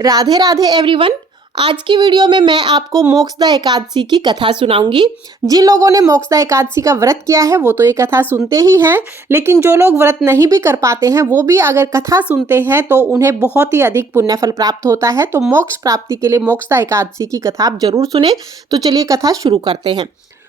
Radhe Radhe everyone. आज की video में मैं आपको मोक्षदा एकादशी की कथा सुनाऊंगी। जिन लोगों ने मोक्षदा एकादशी का व्रत किया है वो तो ये कथा सुनते ही हैं, लेकिन जो लोग व्रत नहीं भी कर पाते हैं वो भी अगर कथा सुनते हैं तो उन्हें बहुत ही अधिक पुण्यफल प्राप्त होता है। तो मोक्ष प्राप्ति के लिए मोक्षदा एकादशी की कथा आप जरूर सुने। तो चलिए कथा शुरू करते हैं।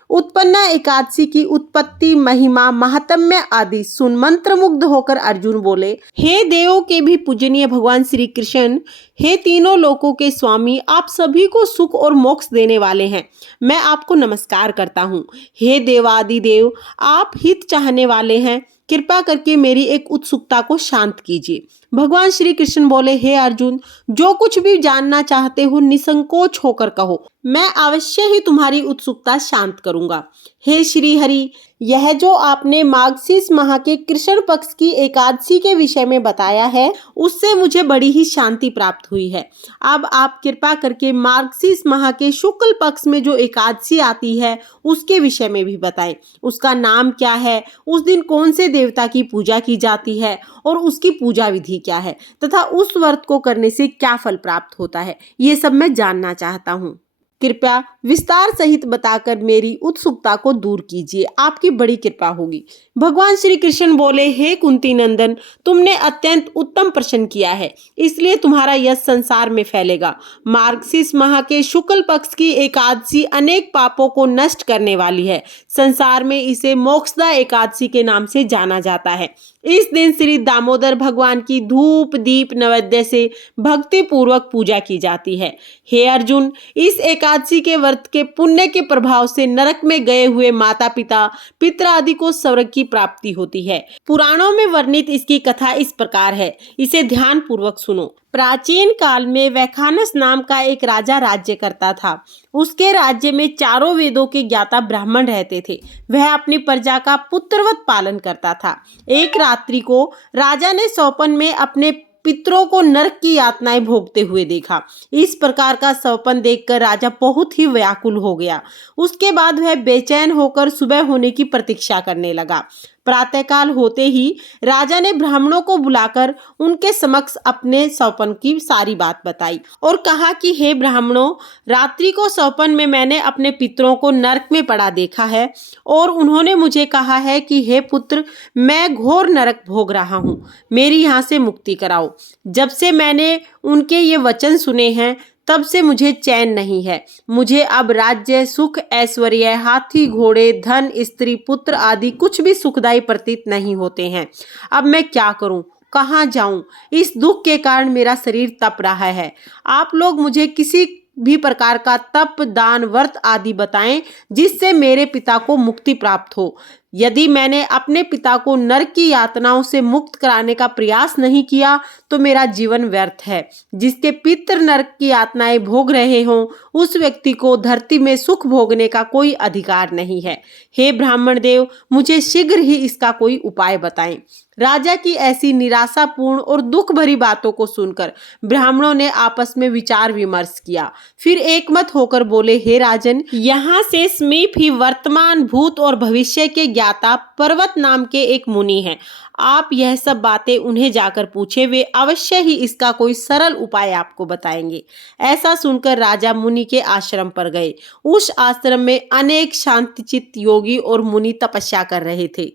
उत्पन्ना एकादशी की उत्पत्ति, महिमा, महात्म्य आदि सुन मंत्र मुग्ध होकर अर्जुन बोले, हे देवों के भी पूजनीय भगवान श्री कृष्ण, हे तीनों लोकों के स्वामी, आप सभी को सुख और मोक्ष देने वाले हैं, मैं आपको नमस्कार करता हूँ। हे देवादि देव, आप हित चाहने वाले हैं, कृपा करके मेरी एक उत्सुकता को शांत कीजिए। भगवान श्री कृष्ण बोले, हे अर्जुन, जो कुछ भी जानना चाहते हो निसंकोच होकर कहो, मैं अवश्य ही तुम्हारी उत्सुकता शांत करूंगा। हे श्री हरि, यह जो आपने मार्गशीर्ष माह के कृष्ण पक्ष की एकादशी के विषय में बताया है उससे मुझे बड़ी ही शांति प्राप्त हुई है। अब आप कृपा करके मार्गशीर्ष माह के शुक्ल पक्ष में जो एकादशी आती है उसके विषय में भी बताएं। उसका नाम क्या है, उस दिन कौन से देवता की पूजा की जाती है और उसकी पूजा विधि क्या है तथा उस व्रत को करने से क्या फल प्राप्त होता है, ये सब मैं जानना चाहता हूँ। कृपया विस्तार सहित बताकर मेरी उत्सुकता को दूर कीजिए, आपकी बड़ी कृपा होगी। भगवान श्री कृष्ण बोले, हे कुंती नंदन, तुमने अत्यंत उत्तम प्रश्न किया है, इसलिए तुम्हारा यश संसार में फैलेगा। मार्गशीर्ष माह के शुक्ल पक्ष की एकादशी अनेक पापों को नष्ट करने वाली है। संसार में इसे मोक्षदा एकादशी के नाम से जाना जाता है। इस दिन श्री दामोदर भगवान की धूप दीप नैवेद्य से भक्ति पूर्वक पूजा की जाती है। हे अर्जुन, इस एकादशी के व्रत के पुण्य के प्रभाव से नरक में गए हुए माता पिता पितर आदि को स्वर्ग की प्राप्ति होती है। पुराणों में वर्णित इसकी कथा इस प्रकार है, इसे ध्यान पूर्वक सुनो। प्राचीन काल में वैखानस नाम का एक राजा राज्य करता था। उसके राज्य में चारों वेदों के ज्ञाता ब्राह्मण रहते थे। वह अपनी प्रजा का पुत्रवत पालन करता था। एक रात्रि को राजा ने स्वप्न में अपने पितरों को नरक की यातनाएं भोगते हुए देखा। इस प्रकार का स्वप्न देखकर राजा बहुत ही व्याकुल हो गया। उसके बाद वह बेचैन होकर सुबह होने की प्रतीक्षा करने लगा। प्रातःकाल होते ही राजा ने ब्राह्मणों को बुलाकर उनके समक्ष अपने स्वप्न की सारी बात बताई और कहा कि हे ब्राह्मणों, रात्रि को स्वप्न में मैंने अपने पितरों को नरक में पड़ा देखा है और उन्होंने मुझे कहा है कि हे पुत्र, मैं घोर नरक भोग रहा हूँ, मेरी यहाँ से मुक्ति कराओ। जब से मैंने उनके ये वचन सुने हैं तब से मुझे चैन नहीं है। मुझे अब राज्य, सुख, ऐश्वर्य, हाथी घोड़े, धन, स्त्री, पुत्र आदि कुछ भी सुखदायी प्रतीत नहीं होते हैं। अब मैं क्या करूं, कहाँ जाऊं? इस दुख के कारण मेरा शरीर तप रहा है। आप लोग मुझे किसी भी प्रकार का तप, दान, व्रत आदि बताएं जिससे मेरे पिता को मुक्ति प्राप्त हो। यदि मैंने अपने पिता को नरक की यातनाओं से मुक्त कराने का प्रयास नहीं किया तो मेरा जीवन व्यर्थ है। जिसके पितर नरक की यातनाएं भोग रहे हों उस व्यक्ति को धरती में सुख भोगने का कोई अधिकार नहीं है। हे ब्राह्मण देव, मुझे शीघ्र ही इसका कोई उपाय बताएं। राजा की ऐसी निराशापूर्ण और दुख भरी बातों को सुनकर ब्राह्मणों ने आपस में विचार विमर्श किया। फिर एकमत होकर बोले, हे राजन, यहाँ से समीप ही वर्तमान, भूत और भविष्य के ज्ञाता पर्वत नाम के एक मुनि हैं। आप यह सब बातें उन्हें जाकर पूछे, वे अवश्य ही इसका कोई सरल उपाय आपको बताएंगे। ऐसा सुनकर राजा मुनि के आश्रम पर गए। उस आश्रम में अनेक शांतचित्त योगी और मुनि तपस्या कर रहे थे।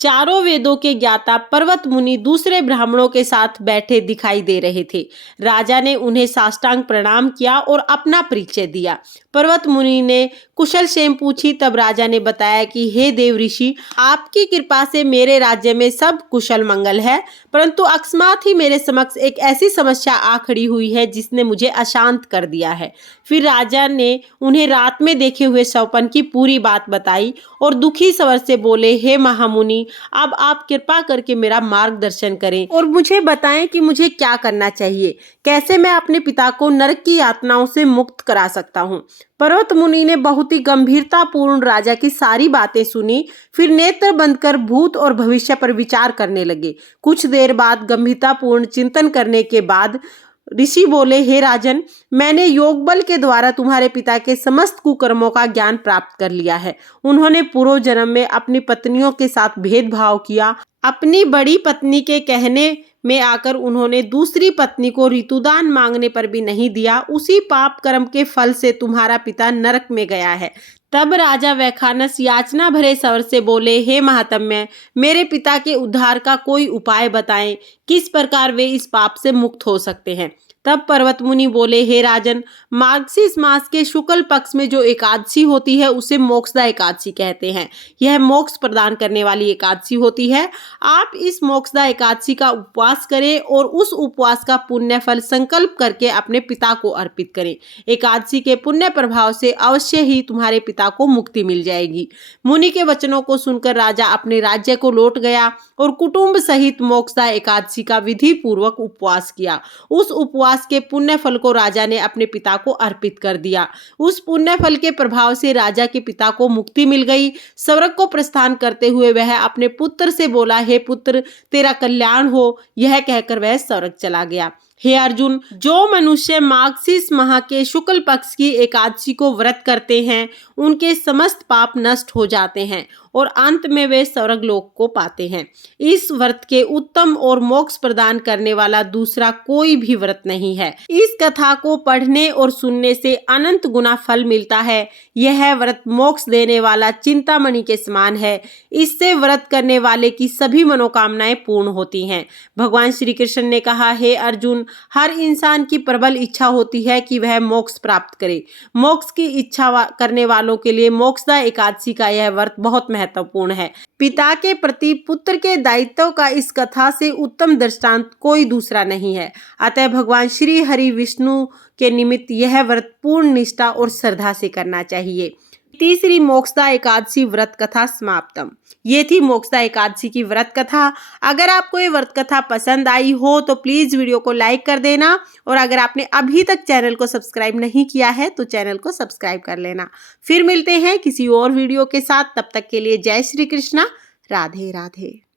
चारों वेदों के ज्ञाता पर्वत मुनि दूसरे ब्राह्मणों के साथ बैठे दिखाई दे रहे थे। राजा ने उन्हें साष्टांग प्रणाम किया और अपना परिचय दिया। पर्वत मुनि ने कुशल क्षेम पूछी। तब राजा ने बताया कि हे देव ऋषि, आपकी कृपा से मेरे राज्य में सब कुशल मंगल है, परंतु अकस्मात ही मेरे समक्ष एक ऐसी समस्या आ खड़ी हुई है जिसने मुझे अशांत कर दिया है। फिर राजा ने उन्हें रात में देखे हुए स्वप्न की पूरी बात बताई और दुखी स्वर से बोले, हे महामुनि, अब आप कृपा करके मेरा मार्गदर्शन करें और मुझे बताएं कि मुझे क्या करना चाहिए, कैसे मैं अपने पिता को नरक की यातनाओं से मुक्त करा सकता हूँ। पर्वत मुनि ने बहुत ही गंभीरता पूर्ण राजा की सारी बातें सुनी। फिर नेत्र बंद कर भूत और भविष्य पर विचार करने लगे। कुछ देर बाद गंभीरता पूर्ण चिंतन करने के बाद ऋषि बोले, हे राजन, मैंने योग बल के द्वारा तुम्हारे पिता के समस्त कुकर्मों का ज्ञान प्राप्त कर लिया है। उन्होंने पूर्व जन्म में अपनी पत्नियों के साथ भेदभाव किया, अपनी बड़ी पत्नी के कहने में आकर उन्होंने दूसरी पत्नी को ऋतुदान मांगने पर भी नहीं दिया। उसी पाप कर्म के फल से तुम्हारा पिता नरक में गया है। तब राजा वैखानस याचना भरे स्वर से बोले, हे महात्म्य, मेरे पिता के उद्धार का कोई उपाय बताएं। किस प्रकार वे इस पाप से मुक्त हो सकते हैं। तब पर्वत मुनि बोले, हे राजन, मार्गशीर्ष मास के शुक्ल पक्ष में जो एकादशी होती है उसे मोक्षदा एकादशी कहते हैं। यह मोक्ष प्रदान करने वाली एकादशी होती है। आप इस मोक्षदा एकादशी का उपवास करें और उस उपवास का पुण्य फल संकल्प करके अपने पिता को अर्पित करें। एकादशी के पुण्य प्रभाव से अवश्य ही तुम्हारे पिता को मुक्ति मिल जाएगी। मुनि के वचनों को सुनकर राजा अपने राज्य को लौट गया और कुटुंब सहित मोक्षदा एकादशी का विधि पूर्वक उपवास किया। उस उपवास के पुण्य फल को राजा ने अपने पिता को अर्पित कर दिया। उस पुण्य फल के प्रभाव से राजा के पिता को मुक्ति मिल गई। स्वर्ग को प्रस्थान करते हुए वह अपने पुत्र से बोला, हे पुत्र, तेरा कल्याण हो। यह कहकर वह स्वर्ग चला गया। हे अर्जुन, जो मनुष्य मार्गशीर्ष माह के शुक्ल पक्ष की एकादशी को व्रत करते हैं उनके समस्त पाप नष्ट हो जाते हैं और अंत में वे स्वर्ग लोक को पाते हैं। इस व्रत के उत्तम और मोक्ष प्रदान करने वाला दूसरा कोई भी व्रत नहीं है। इस कथा को पढ़ने और सुनने से अनंत गुना फल मिलता है। यह व्रत मोक्ष देने वाला चिंतामणि के समान है। इससे व्रत करने वाले की सभी मनोकामनाएं पूर्ण होती हैं। भगवान श्री कृष्ण ने कहा, हे अर्जुन, हर इंसान की प्रबल इच्छा होती है कि वह मोक्ष प्राप्त करे। मोक्ष की इच्छा करने वालों के लिए मोक्षदा एकादशी का यह व्रत बहुत महत्वपूर्ण है। पिता के प्रति पुत्र के दायित्व का इस कथा से उत्तम दृष्टांत कोई दूसरा नहीं है। अतः भगवान श्री हरि विष्णु के निमित्त यह व्रत पूर्ण निष्ठा और श्रद्धा से करना चाहिए। तीसरी मोक्षदा एकादशी व्रत कथा समाप्तम। ये थी मोक्षदा एकादशी की व्रत कथा। अगर आपको ये व्रत कथा पसंद आई हो तो प्लीज वीडियो को लाइक कर देना और अगर आपने अभी तक चैनल को सब्सक्राइब नहीं किया है तो चैनल को सब्सक्राइब कर लेना। फिर मिलते हैं किसी और वीडियो के साथ। तब तक के लिए जय श्री कृष्णा। राधे राधे।